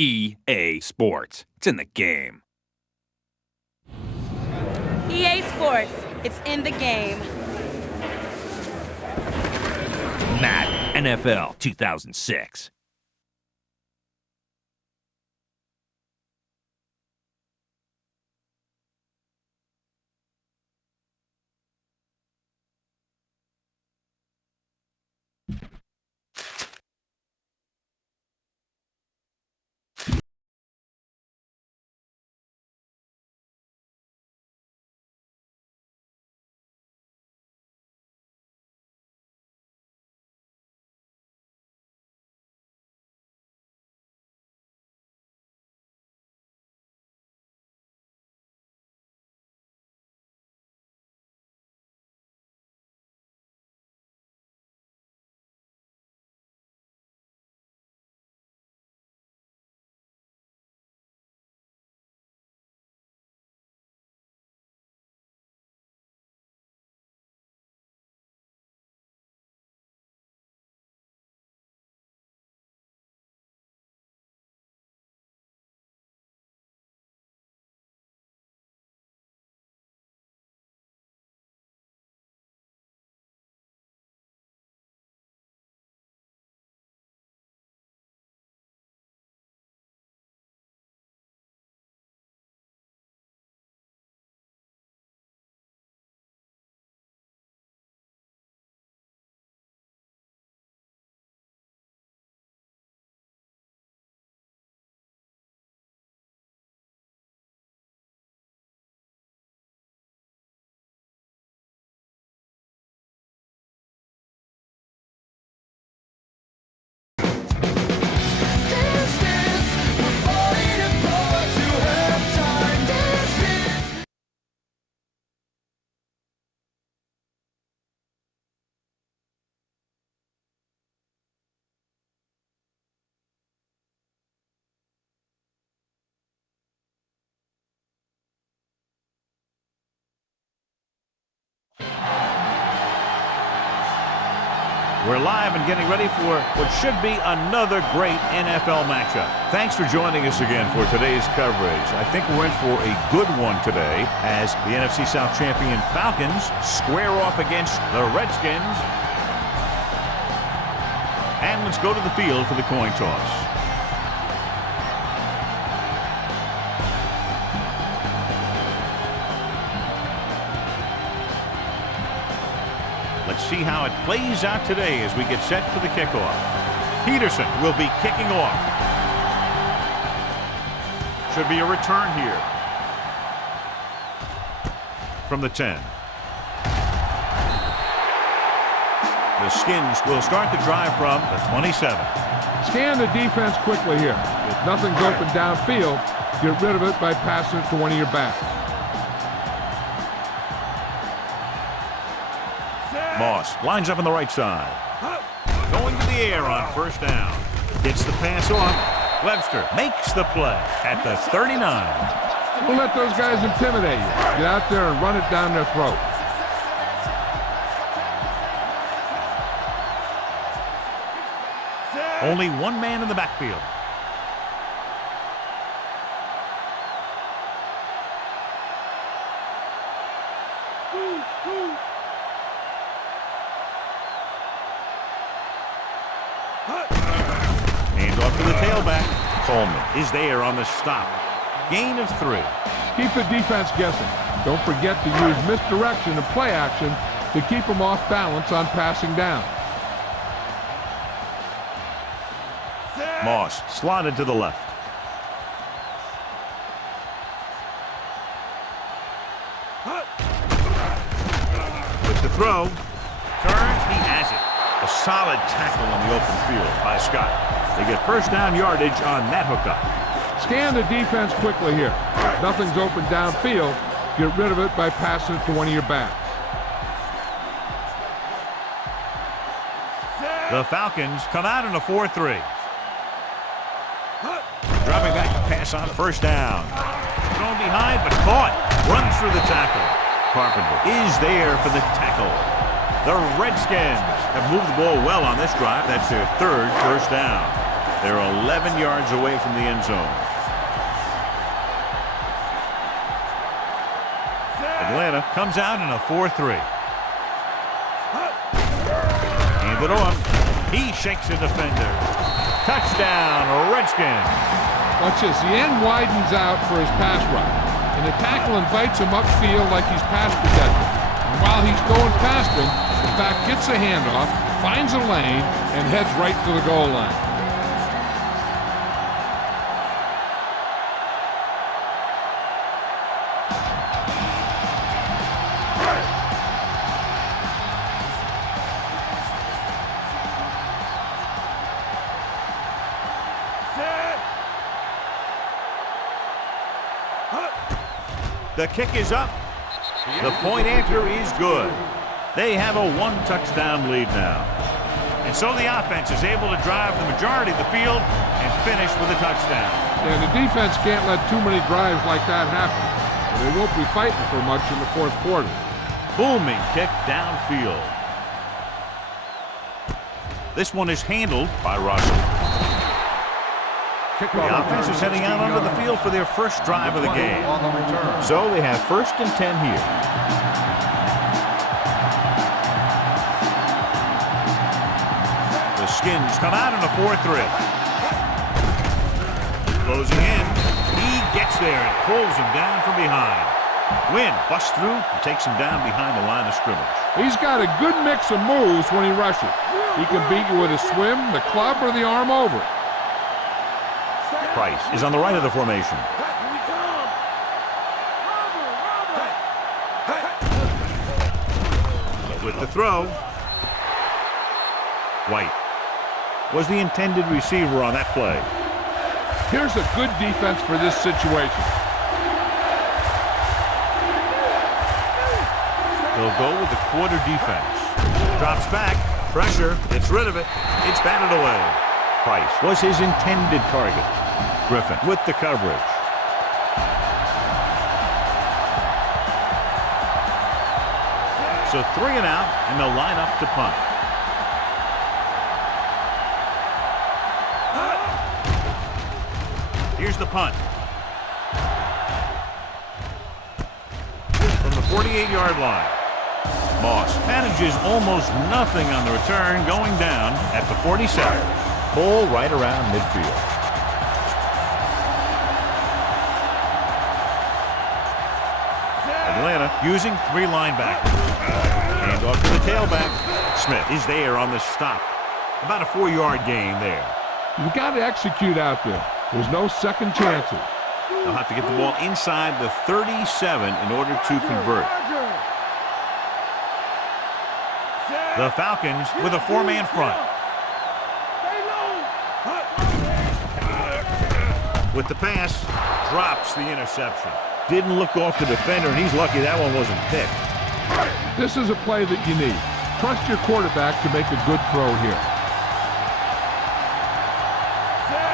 EA Sports. It's in the game. EA Sports. It's in the game. Madden NFL 2006. We're live and getting ready for what should be another great NFL matchup. Thanks for joining us again for today's coverage. I think we're in for a good one today as the NFC South champion Falcons square off against the Redskins. And let's go to the field for the coin toss. Let's see how it plays out today as we get set for the kickoff. Peterson will be kicking off. Should be a return here. From the 10. The Skins will start the drive from the 27. Scan the defense quickly here. If nothing's open downfield, get rid of it by passing it to one of your backs. Moss lines up on the right side. Going to the air on first down. Gets the pass off. Webster makes the play at the 39. Don't let those guys intimidate you. Get out there and run it down their throat. Only one man in the backfield. Hand off to the tailback. Coleman is there on the stop. Gain of 3. Keep the defense guessing. Don't forget to use misdirection and play action to keep them off balance on passing down. Moss slotted to the left. With the throw. Turns, he has it. A solid tackle on the open field by Scott. They get first down yardage on that hookup. Scan the defense quickly here. If nothing's open downfield, get rid of it by passing it to one of your backs. The Falcons come out in a 4-3. Dropping back to pass on first down. Thrown behind, but caught. Runs through the tackle. Carpenter is there for the tackle. The Redskins have moved the ball well on this drive. That's their 3rd first down. They're 11 yards away from the end zone. Atlanta comes out in a 4-3. Hand it off. He shakes a defender. Touchdown, Redskins. Watch this. The end widens out for his pass rush, and the tackle invites him upfield like he's pass protected. And while he's going past him, the back gets a handoff, finds a lane, and heads right to the goal line. The kick is up. The point after is good. They have a one-touchdown lead now. And so the offense is able to drive the majority of the field and finish with a touchdown. And the defense can't let too many drives like that happen. They won't be fighting for much in the fourth quarter. Booming kick downfield. This one is handled by Russell. The offense is heading out onto the field for their first drive of the game. So they have 1st and 10 here. The Skins come out in a 4-3. Closing in. He gets there and pulls him down from behind. Wynn busts through and takes him down behind the line of scrimmage. He's got a good mix of moves when he rushes. He can beat you with a swim, the club, or the arm over. Price is on the right of the formation. With the throw, White was the intended receiver on that play. Here's a good defense for this situation. They'll go with the quarter defense. Drops back, pressure, gets rid of it. It's batted away. Price was his intended target. Griffin with the coverage. So 3 and out, and they'll line up to punt. Here's the punt. From the 48-yard line. Moss manages almost nothing on the return, going down at the 47. Ball right around midfield. Atlanta using 3 linebackers. Hand off to the tailback. Smith is there on the stop. About a 4-yard gain there. You've got to execute out there. There's no second chances. They'll have to get the ball inside the 37 in order to convert. The Falcons with a 4-man front. With the pass, drops the interception. Didn't look off the defender, and he's lucky that one wasn't picked. This is a play that you need. Trust your quarterback to make a good throw here.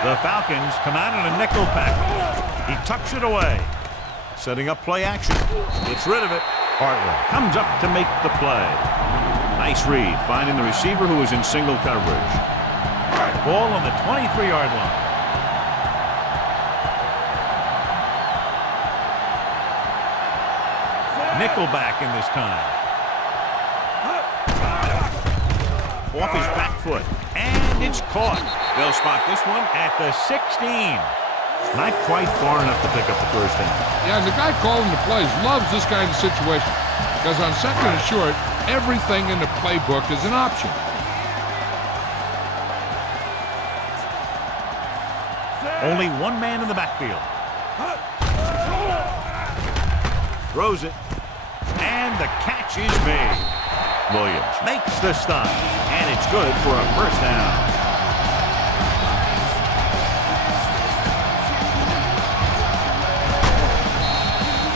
The Falcons come out in a nickel package. He tucks it away. Setting up play action. Gets rid of it. Hartwell comes up to make the play. Nice read, finding the receiver who is in single coverage. Ball on the 23-yard line. Nickelback in this time. Off his back foot. And it's caught. They'll spot this one at the 16. Not quite far enough to pick up the first down. Yeah, and the guy calling the plays loves this kind of situation. Because on 2nd and short, everything in the playbook is an option. Only one man in the backfield. Throws it. And the catch is made. Williams makes the stop. And it's good for a first down.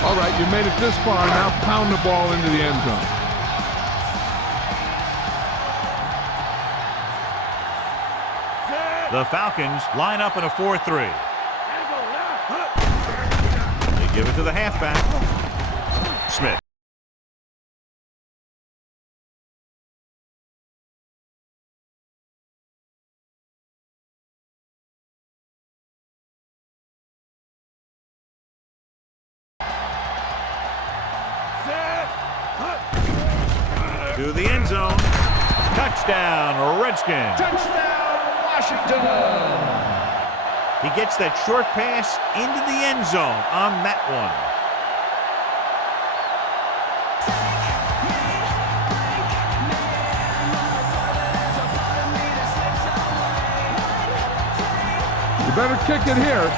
All right, you made it this far. Now pound the ball into the end zone. The Falcons line up in a 4-3. They give it to the halfback. Smith. To the end zone. Touchdown, Redskins. Touchdown, Washington. He gets that short pass into the end zone on that one. You better kick it here.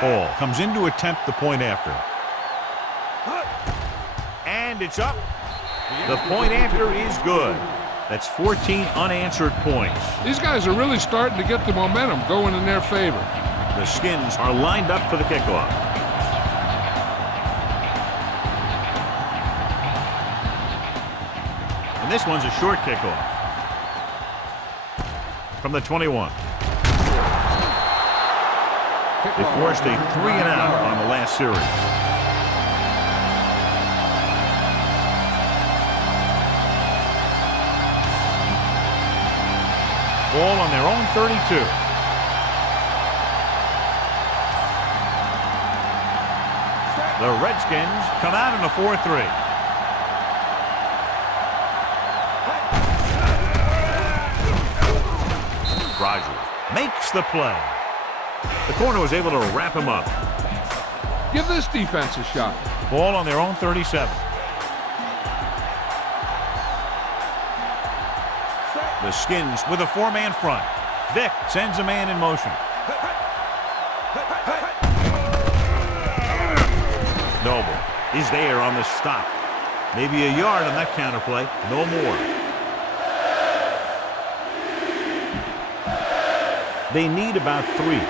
Ball comes in to attempt the point after. And it's up. The point after is good. That's 14 unanswered points. These guys are really starting to get the momentum going in their favor. The Skins are lined up for the kickoff. And this one's a short kickoff. From the 21. They forced a 3-and-out on the last series. Ball on their own 32. The Redskins come out in a 4-3. Rogers makes the play. The corner was able to wrap him up. Give this defense a shot. Ball on their own 37. The Skins with a 4-man front. Vick sends a man in motion. Noble is there on the stop. Maybe a yard on that counterplay. No more. They need about 3.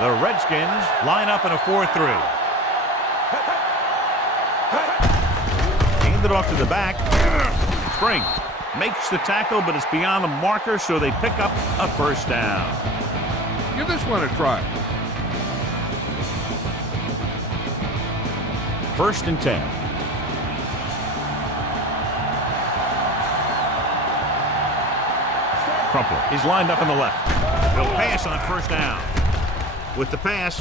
The Redskins line up in a 4-3. Hand it off to the back. Spring makes the tackle, but it's beyond the marker, so they pick up a first down. Give this one a try. 1st and 10. Crumpler is lined up on the left. They'll pass on 1st down. With the pass,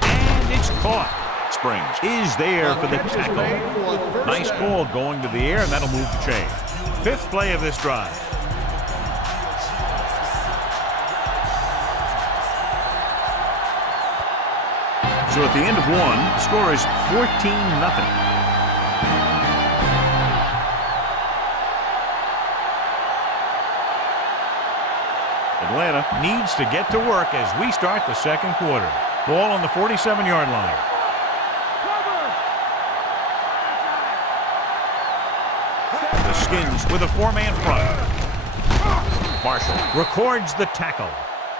and it's caught. Springs is there for the tackle. Nice call going to the air, and that'll move the chain. 5th play of this drive. So at the end of 1, the score is 14-0. Atlanta needs to get to work as we start the 2nd quarter. Ball on the 47-yard line. The Skins with a 4-man front. Marshall records the tackle.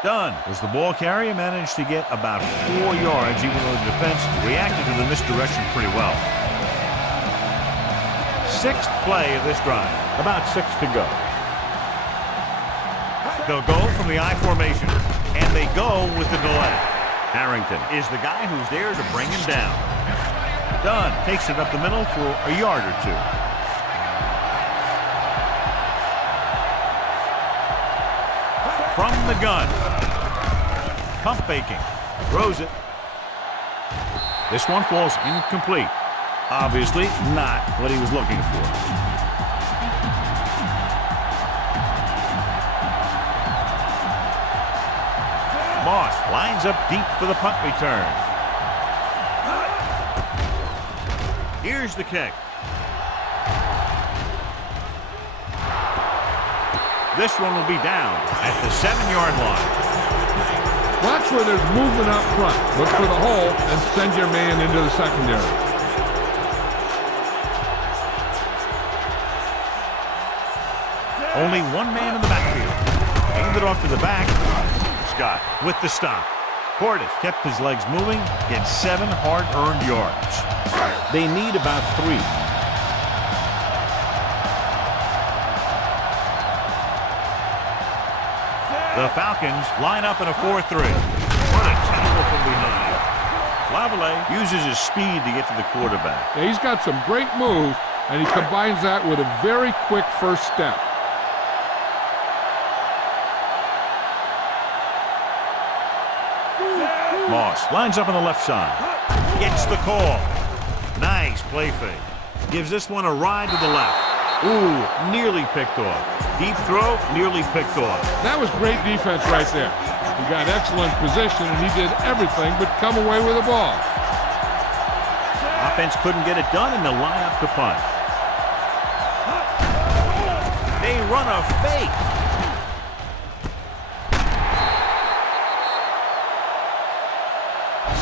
Dunn was the ball carrier, managed to get about 4 yards, even though the defense reacted to the misdirection pretty well. 6th play of this drive. About 6 to go. They'll go from the I formation, and they go with the delay. Harrington is the guy who's there to bring him down. Dunn takes it up the middle for a yard or 2. From the gun. Pump faking. Throws it. This one falls incomplete. Obviously not what he was looking for. Moss lines up deep for the punt return. Here's the kick. This one will be down at the 7-yard line. Watch where there's movement up front. Look for the hole and send your man into the secondary. Only 1 man in the backfield. Hand it off to the back. Scott with the stop. Portis kept his legs moving, gets 7 hard-earned yards. They need about 3. The Falcons line up in a 4-3. What a tackle from behind. Lavallee uses his speed to get to the quarterback. Yeah, he's got some great moves, and he combines that with a very quick first step. Moss lines up on the left side. Gets the call. Nice play fake. Gives this one a ride to the left. Ooh, nearly picked off. Deep throw, nearly picked off. That was great defense right there. He got excellent position, and he did everything but come away with the ball. Offense couldn't get it done, and they'll line up to punt. They run a fake.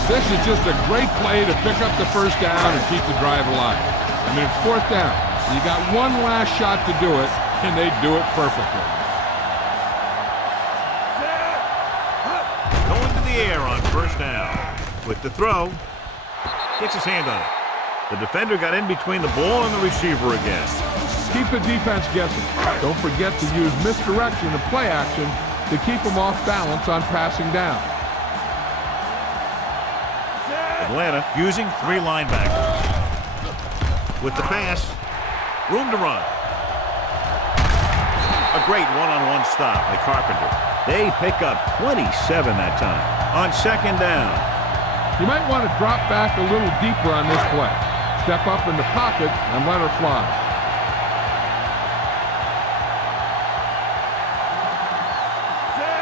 This is just a great play to pick up the first down and keep the drive alive. I mean, it's fourth down. You got one last shot to do it, and they do it perfectly. Going to the air on first down. With the throw, gets his hand on it. The defender got in between the ball and the receiver again. Keep the defense guessing. Don't forget to use misdirection and play action to keep them off balance on passing down. Atlanta using 3 linebackers. With the pass, room to run. A great one-on-one stop by Carpenter. They pick up 27 that time on second down. You might want to drop back a little deeper on this play. Step up in the pocket and let her fly.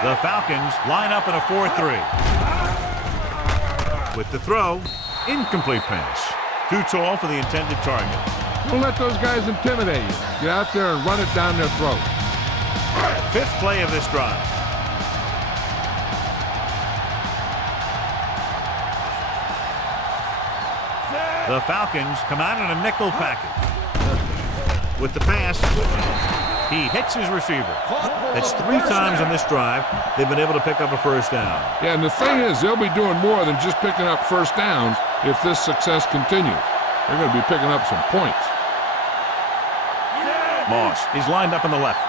The Falcons line up in a 4-3. With the throw, incomplete pass. Too tall for the intended target. Don't let those guys intimidate you. Get out there and run it down their throat. 5th play of this drive. The Falcons come out in a nickel package. With the pass, he hits his receiver. That's 3 times on this drive they've been able to pick up a first down. Yeah, and the thing is, they'll be doing more than just picking up first downs if this success continues. They're going to be picking up some points. Moss is lined up on the left.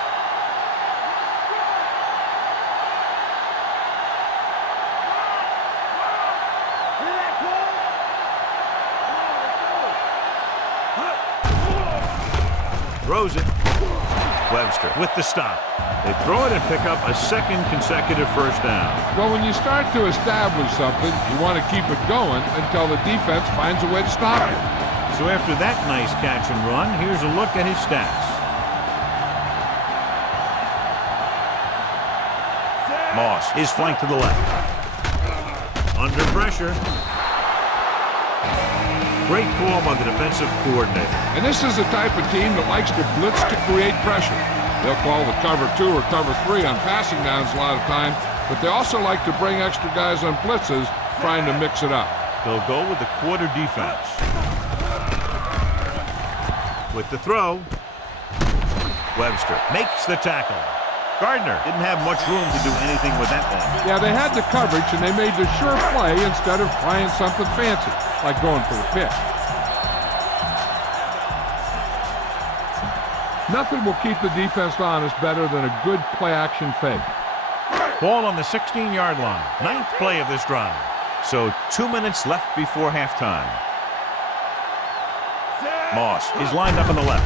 Throws it. Webster with the stop. They throw it and pick up a 2nd consecutive first down. Well, when you start to establish something, you want to keep it going until the defense finds a way to stop it. So after that nice catch and run, here's a look at his stats. Moss is flanked to the left. Under pressure. Great call by the defensive coordinator. And this is the type of team that likes to blitz to create pressure. They'll call the cover 2 or cover 3 on passing downs a lot of time, but they also like to bring extra guys on blitzes, trying to mix it up. They'll go with the quarter defense. With the throw, Webster makes the tackle. Gardner didn't have much room to do anything with that one. Yeah, they had the coverage, and they made the sure play instead of trying something fancy, like going for the pick. Nothing will keep the defense honest better than a good play-action fake. Ball on the 16-yard line. 9th play of this drive. So 2 minutes left before halftime. Moss is lined up on the left.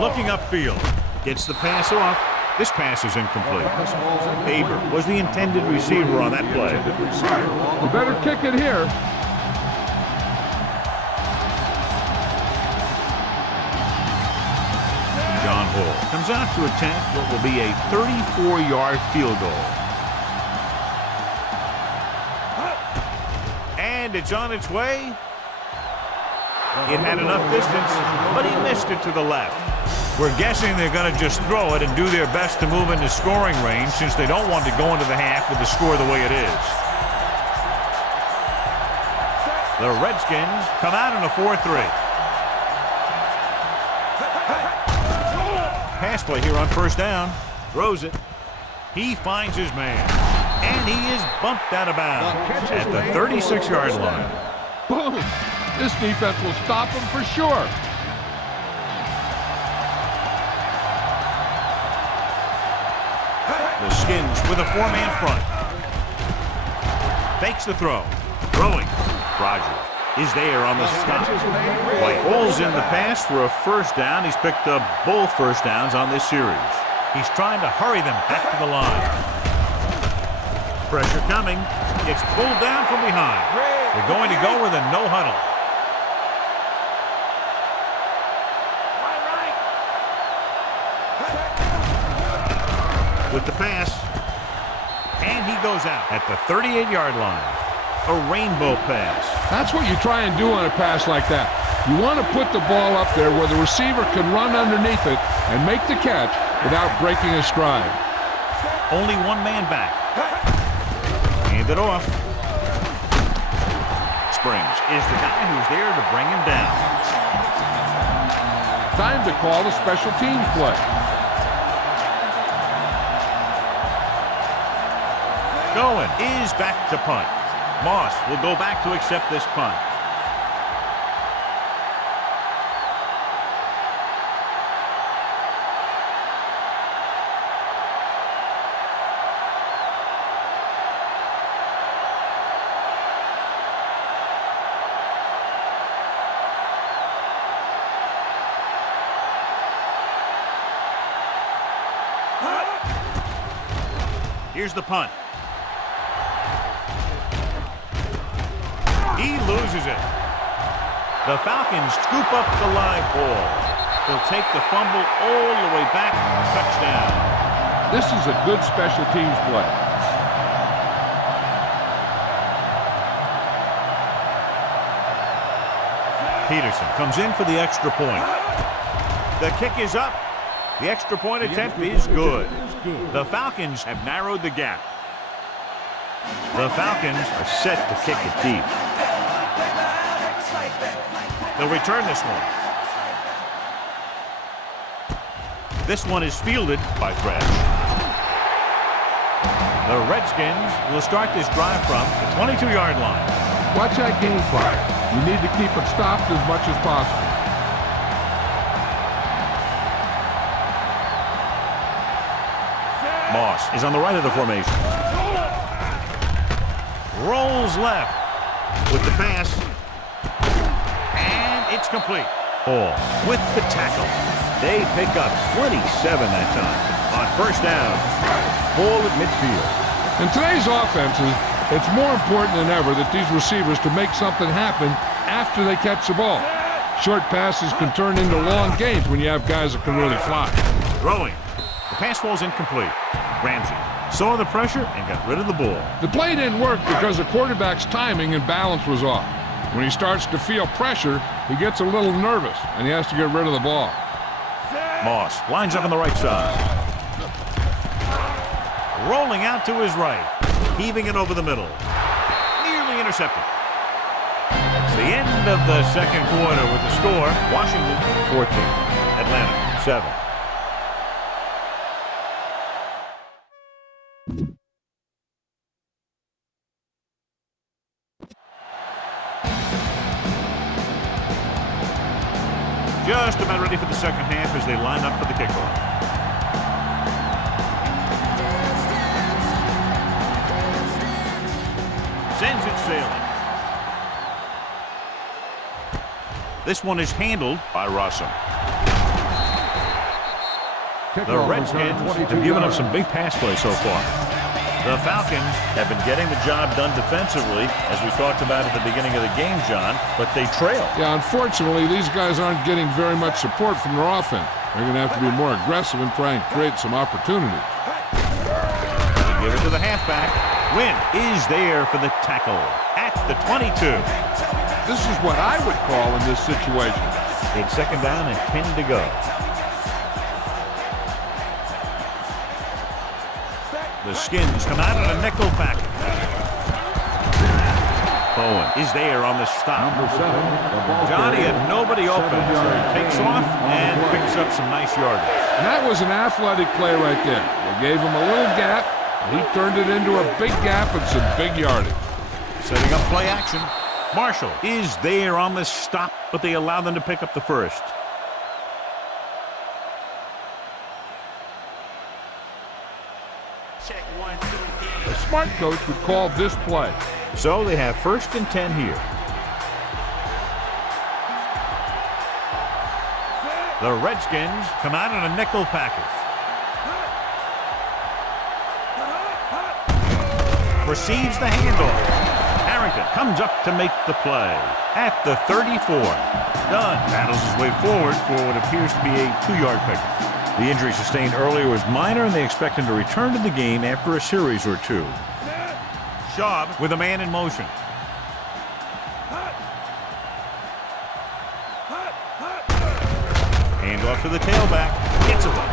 Looking upfield. Gets the pass off. This pass is incomplete. Faber was the intended receiver on that play. You better kick it here. John Hall comes out to attempt what will be a 34-yard field goal. And it's on its way. It had enough distance, but he missed it to the left. We're guessing they're going to just throw it and do their best to move into scoring range since they don't want to go into the half with the score the way it is. The Redskins come out in a 4-3. Pass play here on first down. Throws it. He finds his man. And he is bumped out of bounds at the 36-yard line. Boom! This defense will stop him for sure. The Skins with a 4-man front. Fakes the throw. Throwing. Rogers is there on the stop. White holds in the pass for a first down. He's picked up both first downs on this series. He's trying to hurry them back to the line. Pressure coming. It's pulled down from behind. They're going to go with a no huddle. With the pass, and he goes out at the 38-yard line. A rainbow pass. That's what you try and do on a pass like that. You want to put the ball up there where the receiver can run underneath it and make the catch without breaking a stride. Only one man back. Hand it off. Springs is the guy who's there to bring him down. Time to call the special teams play. Going is back to punt. Moss will go back to accept this punt. Here's the punt. He loses it. The Falcons scoop up the live ball. They'll take the fumble all the way back. Touchdown. This is a good special teams play. Peterson comes in for the extra point. The kick is up. The extra point attempt is good. The Falcons have narrowed the gap. The Falcons are set to kick it deep. They'll return this one. This one is fielded by Thresh. The Redskins will start this drive from the 22-yard line. Watch that game clock. You need to keep it stopped as much as possible. Moss is on the right of the formation. Rolls left with the pass. And it's complete. Hall with the tackle. They pick up 27 that time. On first down, ball at midfield. In today's offenses, it's more important than ever that these receivers to make something happen after they catch the ball. Short passes can turn into long gains when you have guys that can really fly. Throwing. The pass falls incomplete. Ramsey saw the pressure and got rid of the ball. The play didn't work because the quarterback's timing and balance was off. When he starts to feel pressure, he gets a little nervous, and he has to get rid of the ball. Moss lines up on the right side. Rolling out to his right. Heaving it over the middle. Nearly intercepted. It's the end of the second quarter with the score. Washington 14. Atlanta 7. Just about ready for the second half as they line up for the kickoff. Sends it sailing. This one is handled by Rossum. The Redskins have given up some big pass plays so far. The Falcons have been getting the job done defensively, as we talked about at the beginning of the game, John, but they trail. Yeah, unfortunately, these guys aren't getting very much support from their offense. They're going to have to be more aggressive and try and create some opportunities. They give it to the halfback. Wynn is there for the tackle at the 22. This is what I would call in this situation. It's second down and 10 to go. The Skins come out in a nickel package. Bowen is there on the stop. Johnny had nobody open, so he takes off and picks up some nice yardage. And that was an athletic play right there. They gave him a little gap, and he turned it into a big gap and some big yardage. Setting up play action. Marshall is there on the stop, but they allow them to pick up the first. A smart coach would call this play. So they have first and 10 here. The Redskins come out in a nickel package. receives the handoff. Harrington comes up to make the play at the 34. Dunn battles his way forward for what appears to be a 2-yard pickup. The injury sustained earlier was minor, and they expect him to return to the game after a series or two. Schaub with a man in motion. Handoff to the tailback. Gets away.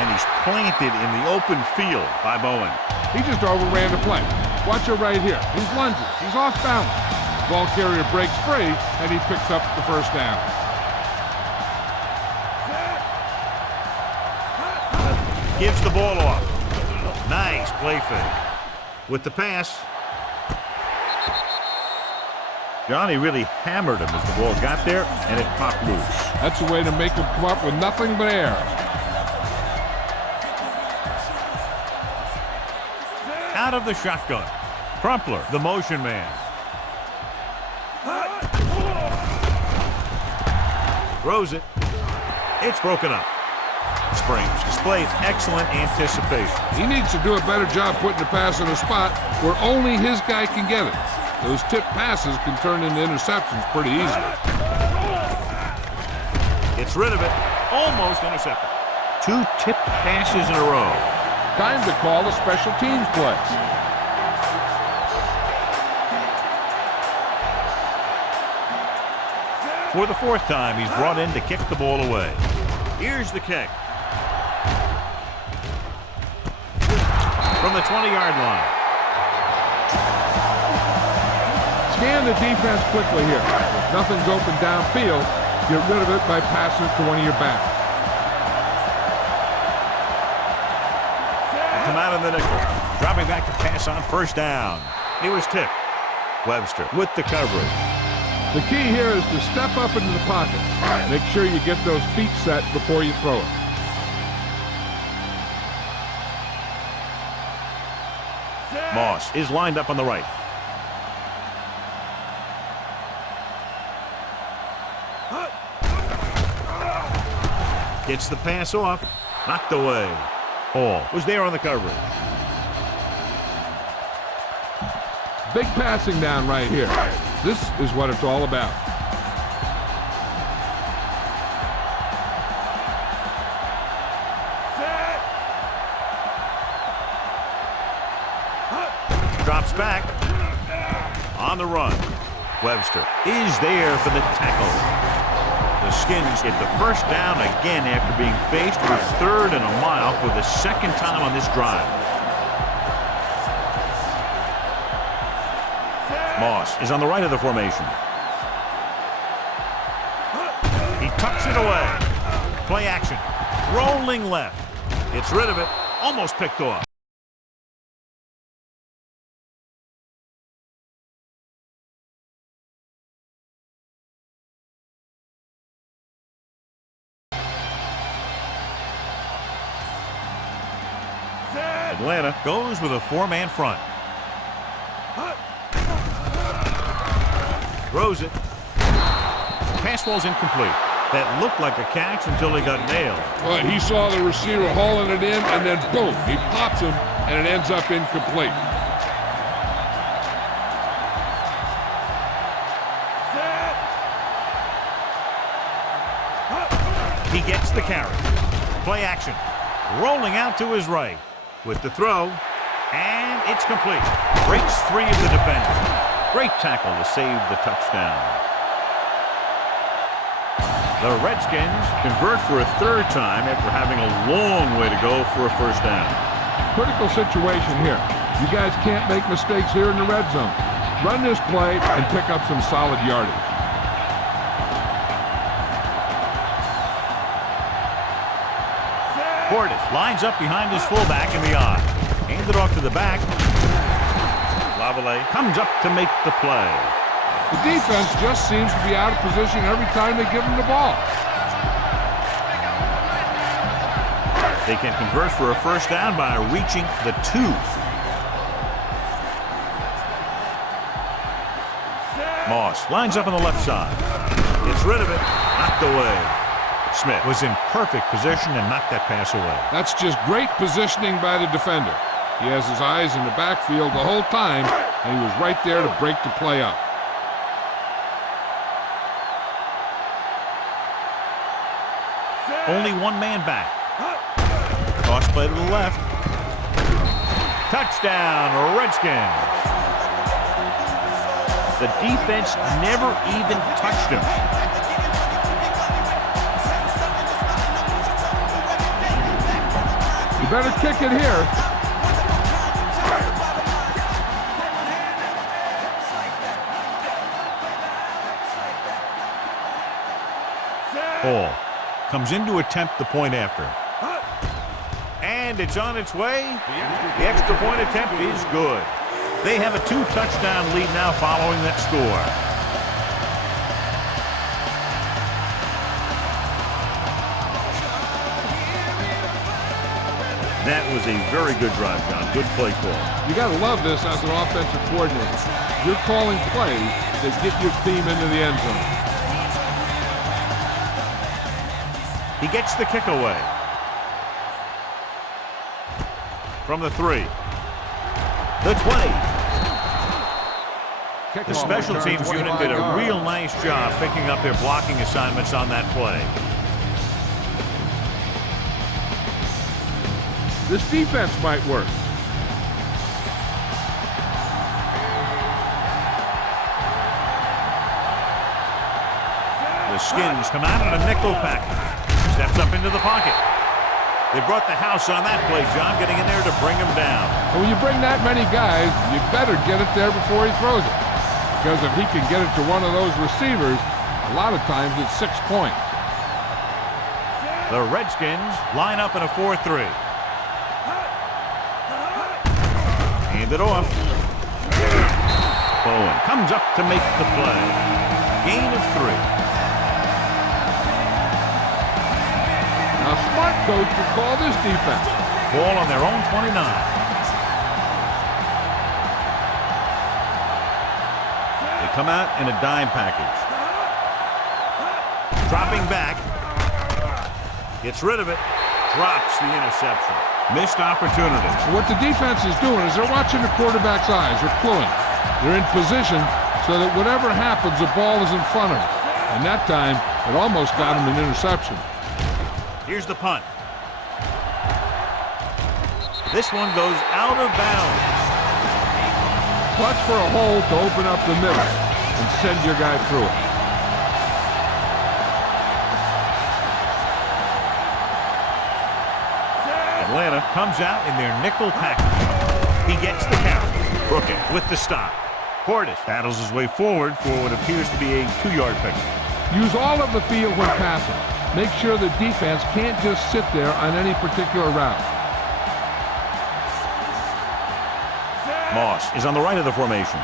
And he's planted in the open field by Bowen. He just overran the play. Watch it right here. He's lunging. He's off balance. Ball carrier breaks free, and he picks up the first down. Gives the ball off. Nice play fake. With the pass. Johnny really hammered him as the ball got there, and it popped loose. That's a way to make him come up with nothing but air. Out of the shotgun. Crumpler, the motion man. Throws it. It's broken up. Springs displays excellent anticipation. He needs to do a better job putting the pass in a spot where only his guy can get it. Those tip passes can turn into interceptions pretty easily. Gets rid of it. Almost intercepted. 2 tipped passes in a row. Time to call a special teams play. For the 4th time, he's brought in to kick the ball away. Here's the kick. From the 20-yard line. Scan the defense quickly here. If nothing's open downfield, get rid of it by passing it to one of your backs. Come out in the nickel. Dropping back to pass on first down. He was tipped. Webster with the coverage. The key here is to step up into the pocket. Make sure you get those feet set before you throw it. Moss is lined up on the right. Gets the pass off. Knocked away. Hall was there on the coverage. Big passing down right here. This is what it's all about. Drops back. On the run. Webster is there for the tackle. The Skins get the first down again after being faced with 3rd and a mile for the 2nd time on this drive. Moss is on the right of the formation. He tucks it away. Play action. Rolling left. Gets rid of it. Almost picked off. Atlanta goes with a 4-man front. Throws it. Pass ball's incomplete. That looked like a catch until he got nailed. But he saw the receiver hauling it in, and then boom, he pops him, and it ends up incomplete. He gets the carry. Play action. Rolling out to his right. With the throw, and it's complete. Breaks free of the defender. Great tackle to save the touchdown. The Redskins convert for a 3rd time after having a long way to go for a first down. Critical situation here. You guys can't make mistakes here in the red zone. Run this play and pick up some solid yardage. Portis lines up behind his fullback in the eye. Handed off to the back. Lavallee comes up to make the play. The defense just seems to be out of position every time they give him the ball. They can convert for a first down by reaching the 2. Moss lines up on the left side. Gets rid of it. Knocked away. Smith was in perfect position and knocked that pass away. That's just great positioning by the defender. He has his eyes in the backfield the whole time, and he was right there to break the play up. Only one man back. Toss play to the left. Touchdown, Redskins. The defense never even touched him. You better kick it here. Ball comes in to attempt the point after. And it's on its way. The extra point attempt is good. They have a 2-touchdown lead now following that score. That was a very good drive, John. Good play call. You got to love this as an offensive coordinator. You're calling plays that get your team into the end zone. He gets the kick away. From the 3. The 20. The special teams unit did a real nice job picking up their blocking assignments on that play. This defense might work. The Skins come out in a nickel package. Steps up into the pocket. They brought the house on that play, John, getting in there to bring him down. And when you bring that many guys, you better get it there before he throws it. Because if he can get it to one of those receivers, a lot of times it's 6 points. The Redskins line up in a 4-3. Hand it off. Bowen comes up to make the play. Gain of 3. Now, smart coach would call this defense. Ball on their own 29. They come out in a dime package. Dropping back. Gets rid of it. Drops the interception. Missed opportunity. What the defense is doing is they're watching the quarterback's eyes. They're pulling. They're in position so that whatever happens, the ball is in front of them. And that time, it almost got him an interception. Here's the punt. This one goes out of bounds. Watch for a hole to open up the middle and send your guy through it. Atlanta comes out in their nickel package. He gets the count. Brookett with the stop. Portis battles his way forward for what appears to be a 2-yard pickup. Use all of the field when passing. Make sure the defense can't just sit there on any particular route. Moss is on the right of the formation.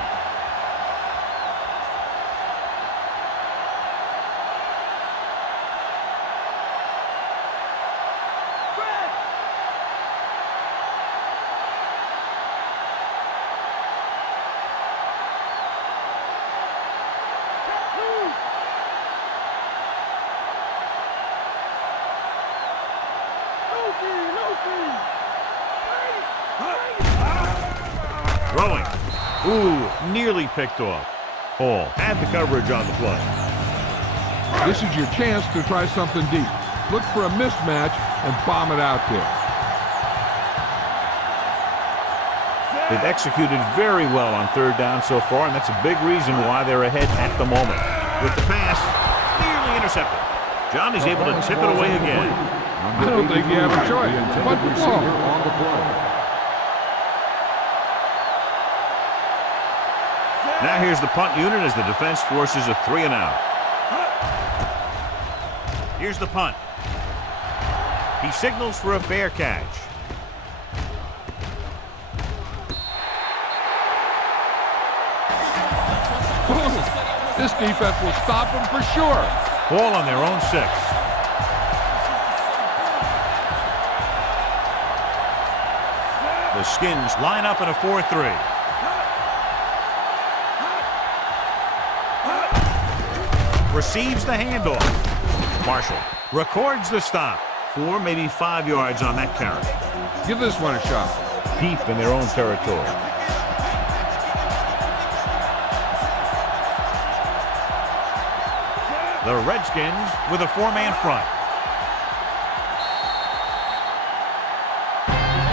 Throwing. Ooh, nearly picked off. Hall had the coverage on the play. This is your chance to try something deep. Look for a mismatch and bomb it out there. They've executed very well on 3rd down so far, and that's a big reason why they're ahead at the moment. With the pass, nearly intercepted. John is able to tip it away again. I don't think you have a choice. Punt the ball. On the play. Now here's the punt unit as the defense forces a 3-and-out. Here's the punt. He signals for a fair catch. This defense will stop him for sure. Ball on their own 6. The Skins line up in a 4-3. Receives the handoff. Marshall records the stop. 4, maybe 5 yards on that carry. Give this one a shot. deep in their own territory. The Redskins with a 4-man front.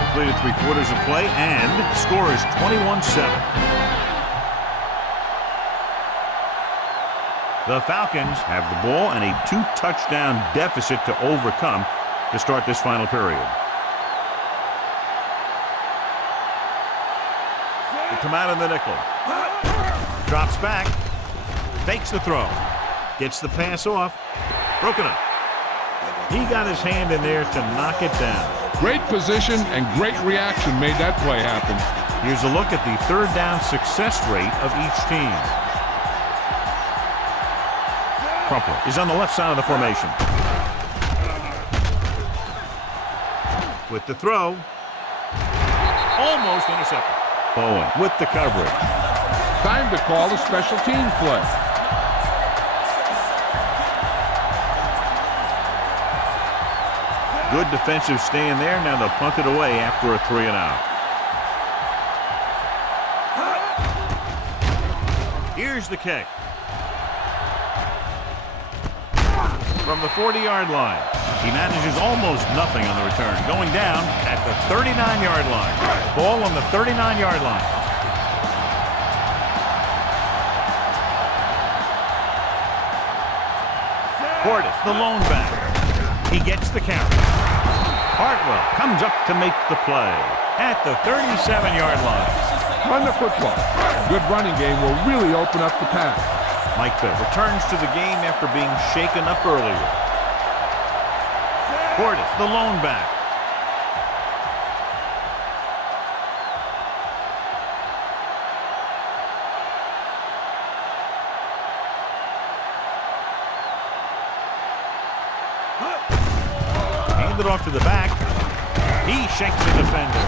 Completed 3/4 of play, and score is 21-7. The Falcons have the ball and a 2-touchdown deficit to overcome to start this final period. They come out in the nickel. Drops back. Fakes the throw. Gets the pass off. Broken up. He got his hand in there to knock it down. Great position and great reaction made that play happen. Here's a look at the third down success rate of each team. Crumpler is on the left side of the formation. With the throw. Almost intercepted. Bowen with the coverage. Time to call a special team play. Good defensive stand there. Now they'll punt it away after a 3-and-out. Here's the kick. From the 40-yard line. He manages almost nothing on the return. Going down at the 39-yard line. Ball on the 39-yard line. Portis, the lone back. He gets the count. Hartwell comes up to make the play at the 37-yard line. Run the football. Good running game will really open up the pass. Mike Bitt returns to the game after being shaken up earlier. Portis, the lone back. Hand it off to the back. He shakes the defender.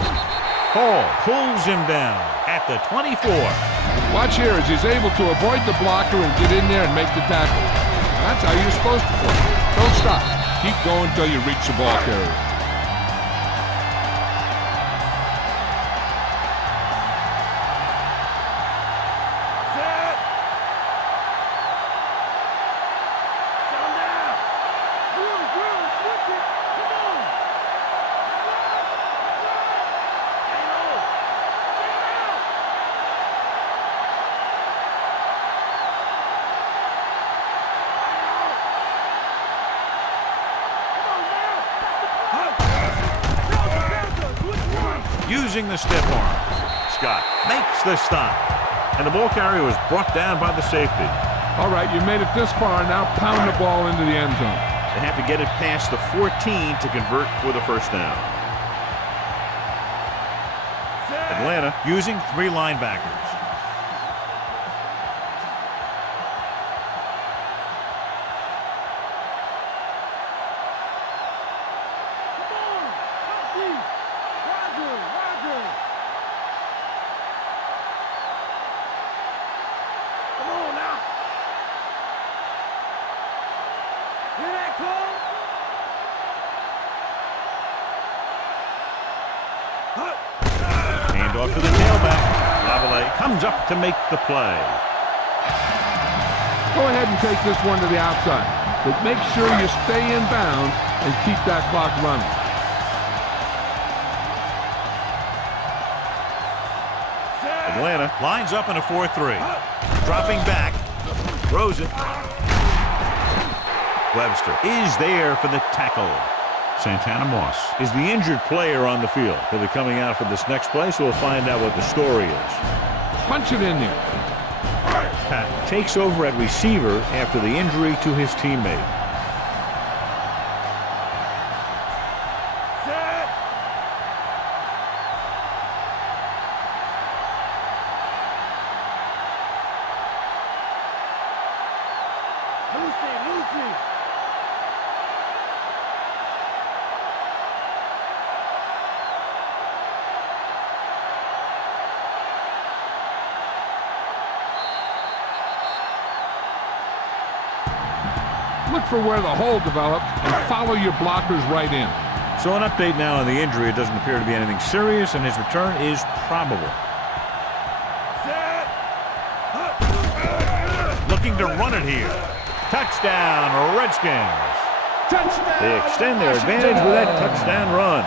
Hall pulls him down at the 24. Watch here as he's able to avoid the blocker and get in there and make the tackle. That's how you're supposed to play. Don't stop. Keep going until you reach the ball carrier. Using the stiff arm. Scott makes the stop. And the ball carrier was brought down by the safety. All right, you made it this far. Now pound the ball into the end zone. They have to get it past the 14 to convert for the first down. Atlanta using 3 linebackers. Hand off to the tailback. Lavallee comes up to make the play. Go ahead and take this one to the outside, but make sure you stay in bounds and keep that clock running. Atlanta lines up in a 4-3. Dropping back. Throws it. Webster is there for the tackle. Santana Moss is the injured player on the field. He'll be coming out for this next play, so we'll find out what the story is. Punch it in there. Pat takes over at receiver after the injury to his teammate. Look for where the hole develops and follow your blockers right in. So an update now on the injury. It doesn't appear to be anything serious, and his return is probable. Looking to run it here. Touchdown, Redskins. Touchdown. They extend their advantage with that touchdown run.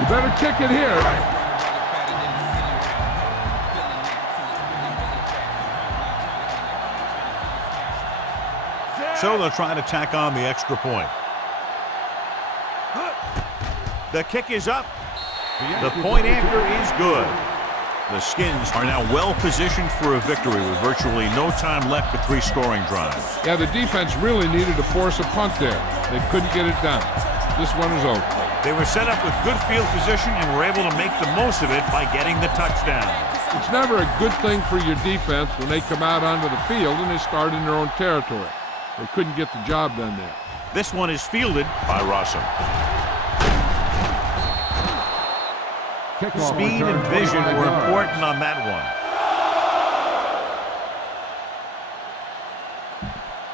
You better kick it here. So they'll try to tack on the extra point. The kick is up. The point after is good. The Skins are now well positioned for a victory with virtually no time left for 3 scoring drives. Yeah, the defense really needed to force a punt there. They couldn't get it done. This one is over. They were set up with good field position and were able to make the most of it by getting the touchdown. It's never a good thing for your defense when they come out onto the field and they start in their own territory. They couldn't get the job done there. This one is fielded by Rossum. Speed and vision were important on that one.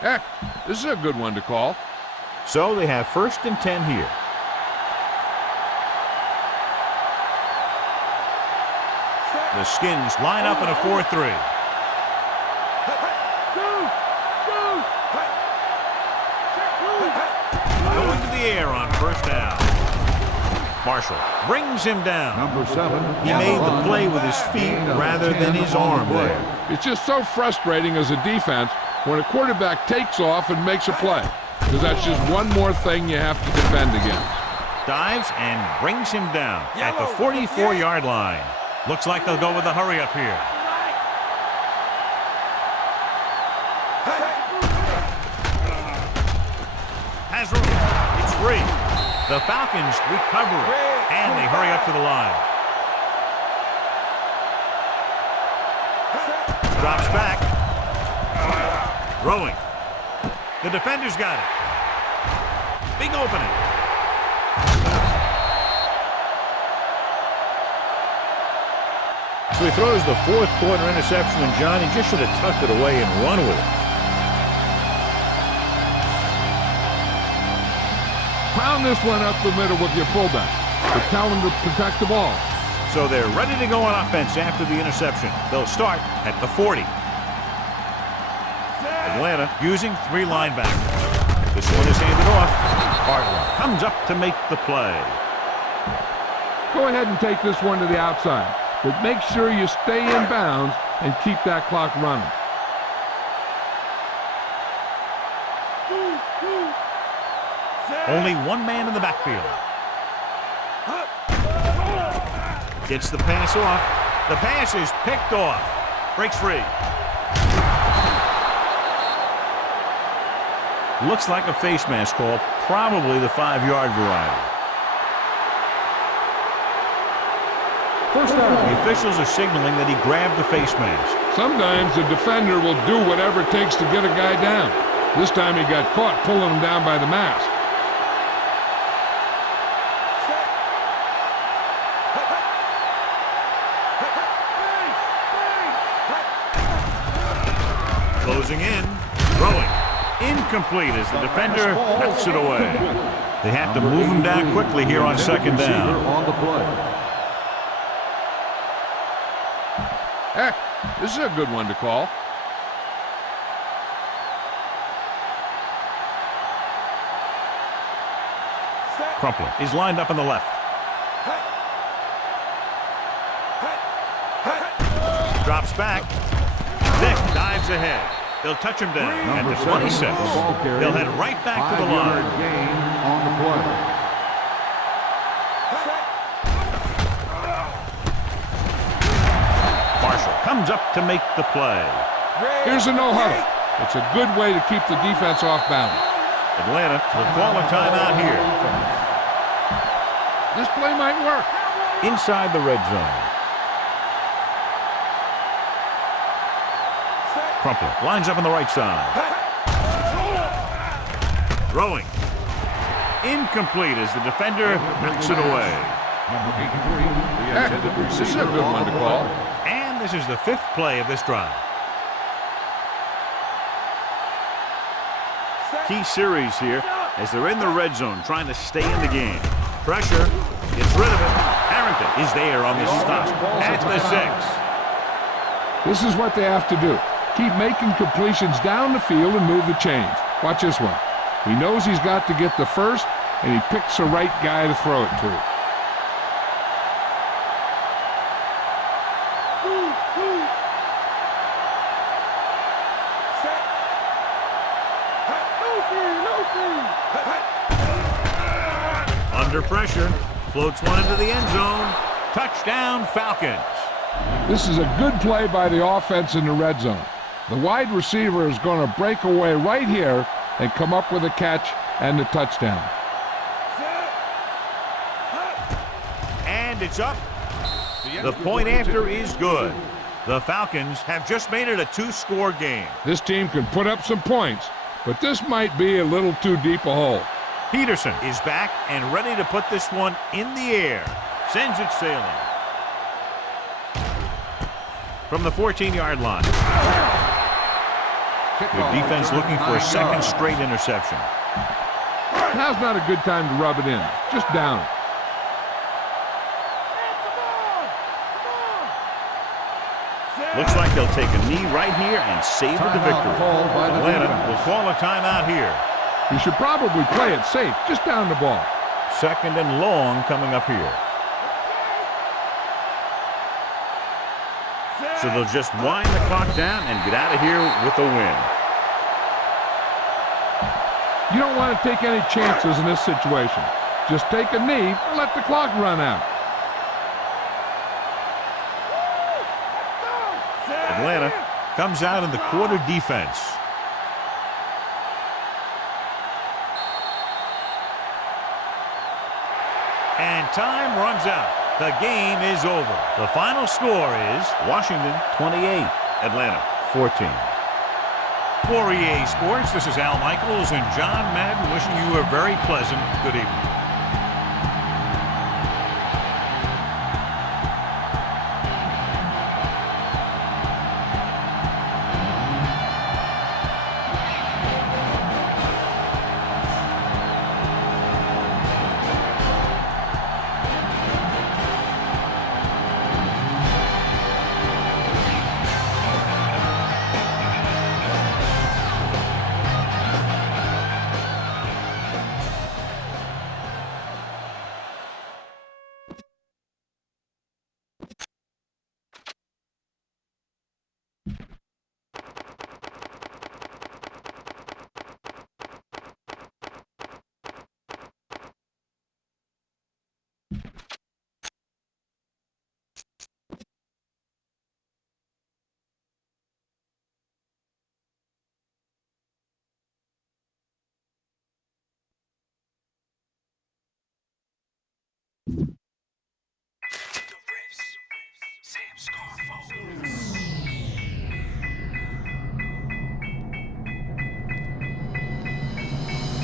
Heck, this is a good one to call. So they have 1st and 10 here. The Skins line up in a 4-3. Going to the air on 1st down. Marshall brings him down. Number 7. He made the play with his feet rather than his arm there. It's just so frustrating as a defense when a quarterback takes off and makes a play, because that's just one more thing you have to defend against. Dives and brings him down at the 44-yard line. Looks like they'll go with the hurry up here. Has room. It's free. The Falcons recover it, and they hurry up to the line. Drops back. Throwing. The defender's got it. Big opening. So he throws the 4th quarter interception, and John, he just should have tucked it away and run with it. Pound this one up the middle with your fullback, but tell them to protect the ball. So they're ready to go on offense after the interception. They'll start at the 40. Atlanta using 3 linebackers. This one is handed off. Bartlett comes up to make the play. Go ahead and take this one to the outside, but make sure you stay in bounds and keep that clock running. Only one man in the backfield. Gets the pass off. The pass is picked off. Breaks free. Looks like a face mask call, probably the 5-yard variety. First down. The officials are signaling that he grabbed the face mask. Sometimes the defender will do whatever it takes to get a guy down. This time he got caught pulling him down by the mask. Closing in, throwing. Incomplete as the defender knocks it away. They have to move him down quickly here on 2nd down. On the play. Heck, this is a good one to call. Crumpler is lined up on the left. Drops back. Vick dives ahead. They'll touch him down at the 26. They'll head right back to the line. Gain on the play. Marshall comes up to make the play. Here's a no-huddle. It's a good way to keep the defense off balance. Atlanta will call a timeout here. This play might work. Inside the red zone. Crumpler lines up on the right side. Throwing. Incomplete as the defender knocks it away. Heck, this is a good one to call. And this is the 5th play of this drive. Key series here. as they're in the red zone trying to stay in the game. Pressure, gets rid of it. Harrington is there on the stop at the 6. This is what they have to do. Keep making completions down the field and move the chains. Watch this one. He knows he's got to get the first, and he picks the right guy to throw it to. Under pressure, floats one into the end zone. Touchdown, Falcons. This is a good play by the offense in the red zone. The wide receiver is going to break away right here and come up with a catch and the touchdown. And it's up. The point after is good. The Falcons have just made it a 2-score game. This team can put up some points, but this might be a little too deep a hole. Peterson is back and ready to put this one in the air. Sends it sailing. From the 14-yard line. The defense looking for a second straight interception. Now's not a good time to rub it in. Just down it. Looks like they'll take a knee right here and savor the victory. Atlanta will call a timeout here. You should probably play it safe, just down the ball. Second and long coming up here. So they'll just wind the clock down and get out of here with a win. You don't want to take any chances in this situation. Just take a knee and let the clock run out. Atlanta comes out in the quarter defense. And time runs out. The game is over. The final score is Washington 28, Atlanta 14. For EA Sports, this is Al Michaels and John Madden wishing you a very pleasant good evening.